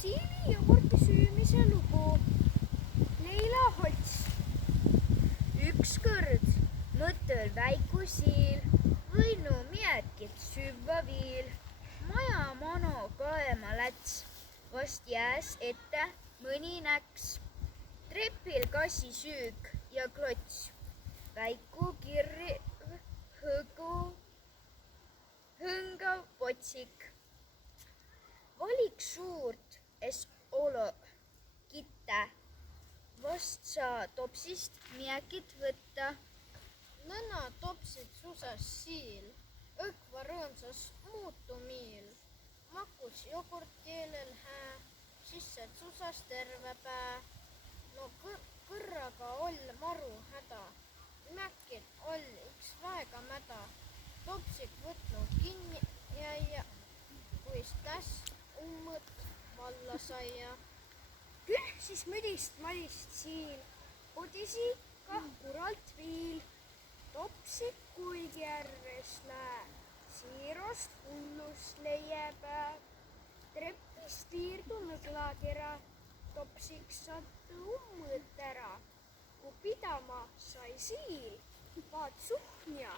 Siili jogurti süümise lugu. Leila Holts. Ükskord mõttel väiku siil, võinu miekit süvva viil. Maja mano kaema läts, vast jääs ette mõni näks. Trepil kassi süük ja klots, väiku kirriv hõngav potsik. Valik suurt es olo kitte, vast saa topsist miekit võtta. Nõna topsid susas siil, õkva rõõmsas muutu miil. Makus jogurt keelel hää, sissed susas terve pää. No kõrraga oll maru häda, mäkid oll iks väega mäda. Topsik võtnud kinni jäia, kuis täs ummõt valla saia. Küll siis müdist madist siil, odisi kah kuralt viil. Topsik kuid järves lää, siirost hullus leiepää. Trepist tiirdu nõglakera, topsik sattu ummõt ära. Ku pidama sai siil, vaat suhnja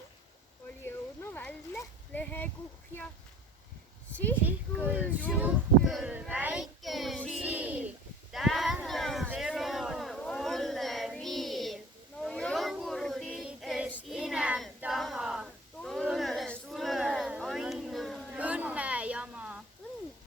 oli jõudnu välja lehekuhja. Sihkul suhkul väike siil.